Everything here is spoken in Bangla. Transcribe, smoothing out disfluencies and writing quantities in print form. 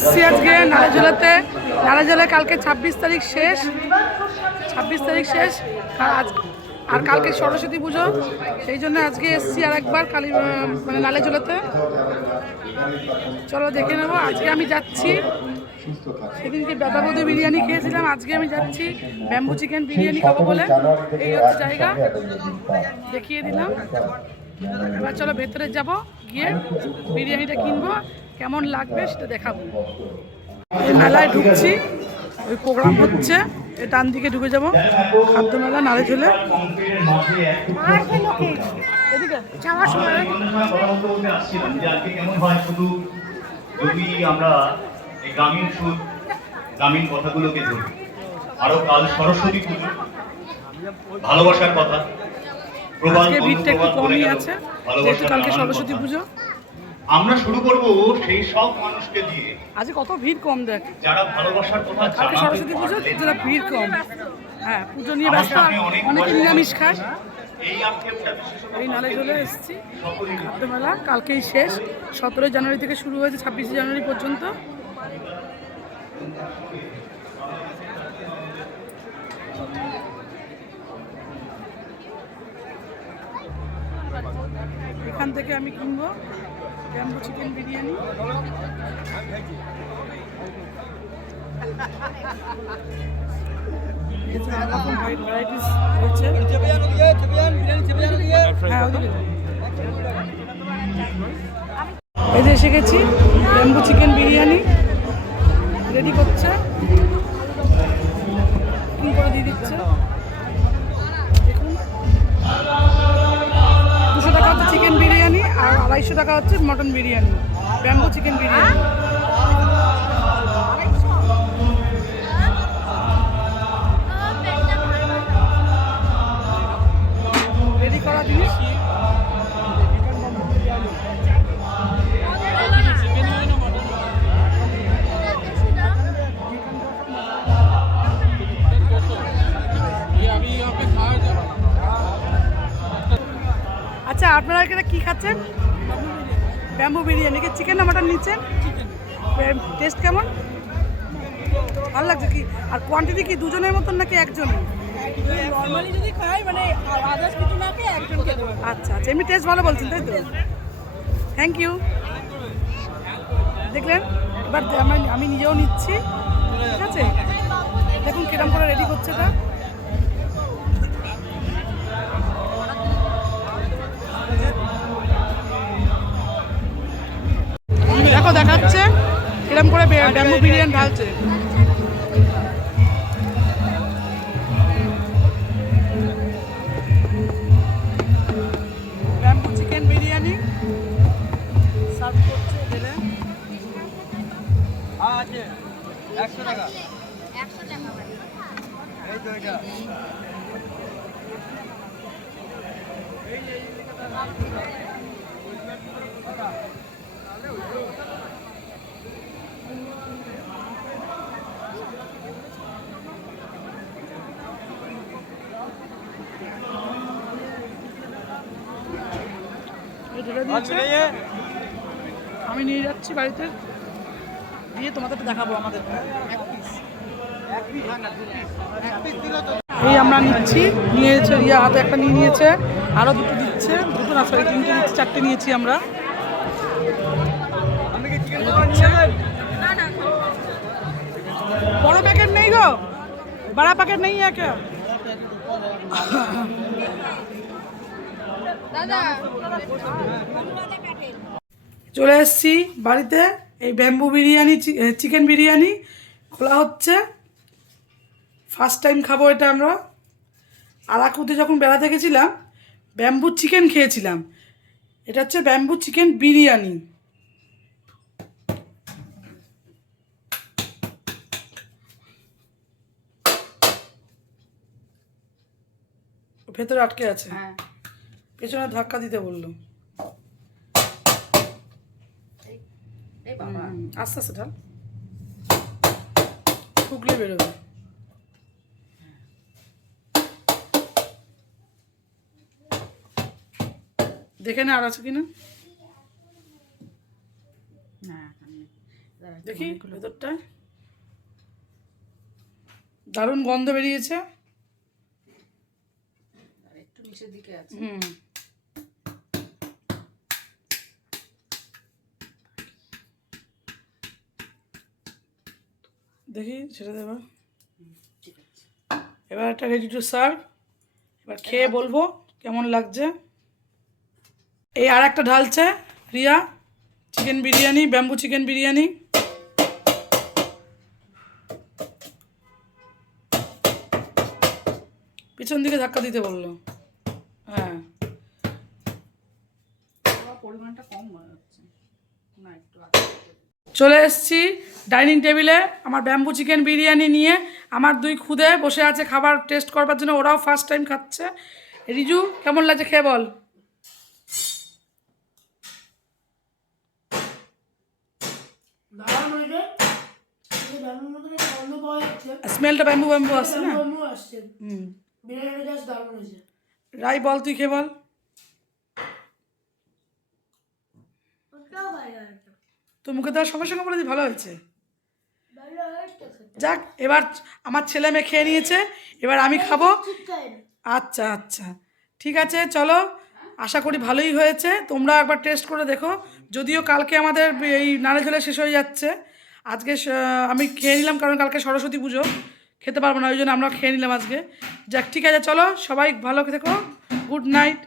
এসছি আজকে নালেজোলাতে। নালেজোলা কালকে 26 তারিখ শেষ, 26 তারিখ শেষ। আর কালকে সরস্বতী পুজো, সেই জন্য আজকে এসছি আর একবার কালী মানে নালেজোলাতে। চলো দেখে নেবো। আজকে আমি যাচ্ছি, সেদিনকে দাদাবৌদি বিরিয়ানি খেয়েছিলাম, আজকে আমি যাচ্ছি ব্যাম্বু চিকেন বিরিয়ানি খাবো বলে। এই হচ্ছে জায়গা, দেখিয়ে দিলাম। এবার চলো ভেতরে যাব, গিয়ে বিরিয়ানিটা কিনবো, কেমন লাগবে সেটা দেখাবো। এই মেলায় ঢুকছি, ওই প্রোগ্রাম হচ্ছে, এই ডান দিকে ঢুকে যাবো। খাদ্য মেলা নালেজোলে। এদিকে যাওয়ার সময় যদি আমরা এই গ্রামীণ কথাগুলোকে ধরি, আরো কাল সরস্বতী পুজো, ভালোবাসার কথা, আজকে ভিড়টা একটু কমই আছে, যেহেতু কালকে সরস্বতী পুজো। আমরা শুরু করব সেই সব মানুষকে দিয়ে। আজকে কত ভিড় কম দেখ, যারা ভালোবাসার কথা, কালকে সরস্বতী পুজো, যারা ভিড় কম। হ্যাঁ, পুজো নিয়ে ব্যস্ত, অনেকে নিরামিষ খায়। এই নালেজোলে এসেছি, খাদ্য মেলা কালকেই শেষ। 17 জানুয়ারি থেকে শুরু হয়েছে 26 জানুয়ারি পর্যন্ত। এখান থেকে আমি কিনবো ব্যাম্বু চিকেন বিরিয়ানি। ভ্যারাইটিস রয়েছে। হ্যাঁ, এই যে এসে গেছি, ব্যাম্বু চিকেন বিরিয়ানি রেডি করছে, করে দিয়ে দিচ্ছে। দেখুন, 200 টাকা হচ্ছে চিকেন বিরিয়ানি, আর 250 টাকা হচ্ছে mutton biryani, bamboo chicken biryani. Ready করা জিনিস। আচ্ছা, আপনারা এখানে কি খাচ্ছেন? ব্যাম্বু বিরিয়ানি। চিকেন না মাটন নিচ্ছেন? টেস্ট কেমন? ভালো লাগছে কি? আর কোয়ান্টিটি কি দুজনের মতন নাকি একজনের? নরমালি যদি খাই মানে আদার্স কিছু না খেয়ে একজন খেতে পারবে। আচ্ছা আচ্ছা, এমনি টেস্ট ভালো বলছেন তাই তো? Thank you. দেখলেন, এবার আমি নিজেও নিচ্ছি, ঠিক আছে? দেখুন কিরম করে রেডি করছে এটা। দেখো, দেখাচ্ছে কিরম করে ব্যাম্বু বিরিয়ানি ঢালছে। ব্যাম্বু চিকেন বিরিয়ানি সার্ভ করছে ঢেলে। 100 টাকা। এই তো এটা। আমি নিয়ে যাচ্ছি বাড়িতে, দিয়ে তোমাদের দেখাবো আমাদের। এই আমরা নিচ্ছি, নিয়েছে রিয়া হাতে একটা নিয়ে নিয়েছে, আরো দুটো দিচ্ছে, দুটো না সরি 3টে দিচ্ছে, 4টে নিয়েছি আমরা। বড় প্যাকেট নেই গো, বড় প্যাকেট নেই একা। চলে এসেছি বাড়িতে। এই ব্যাম্বু বিরিয়ানি, চিকেন বিরিয়ানি খোলা হচ্ছে, ফার্স্ট টাইম খাবো এটা আমরা। আরাকুতে যখন বেড়াতে গেছিলাম ব্যাম্বু চিকেন খেয়েছিলাম, এটা হচ্ছে ব্যাম্বু চিকেন বিরিয়ানি। ভেতরে আটকে আছে, পেছনে ধাক্কা দিতে বললো। আস্তে আস্তে ঢাল, ঠুকলে বেরোবে। দেখে না আর আছে কিনা। দেখি ভেতরটা দারুণ গন্ধ বেরিয়েছে। একটু নিচের দিকে আছে। দেখি ছেড়ে দেবো। ঠিক আছে, এবার একটা রেডি টু সার্ভ। এবার খেয়ে বলবো কেমন লাগছে। এই আর একটা ঢালছে Riya, chicken biryani, bamboo chicken biryani. পিছন দিকে ধাক্কা দিতে বললো। হ্যাঁ, পরিমাণটা কম মনে হচ্ছে, না একটু আছে। চলে এসেছি ডাইনিং টেবিলে আমার ব্যাম্বু চিকেন বিরিয়ানি নিয়ে। আমার দুই খুদে বসে আছে খাবার টেস্ট করবার জন্য, ওরাও ফার্স্ট টাইম খাচ্ছে। রিজু কেমন লাগছে খেয়ে বল। স্মেলটা ব্যাম্বু ব্যাম্বু আসছে না? রাই বল, তুই খেয়ে বল। তুই মুখে দেওয়ার সঙ্গে সঙ্গে বলে দিই ভালো হয়েছে। যাক, এবার আমার ছেলে মেয়ে খেয়ে নিয়েছে, এবার আমি খাবো। আচ্ছা আচ্ছা, ঠিক আছে, চলো। আশা করি ভালোই হয়েছে, তোমরা একবার টেস্ট করে দেখো। যদিও কালকে আমাদের এই নাড়ে ঝোলে শেষ হয়ে যাচ্ছে, আজকে আমি খেয়ে নিলাম কারণ কালকে সরস্বতী পুজো, খেতে পারবো না, ওই জন্য আমরা খেয়ে নিলাম আজকে। যাক, ঠিক আছে, চলো সবাই ভালো থেকো, গুড নাইট।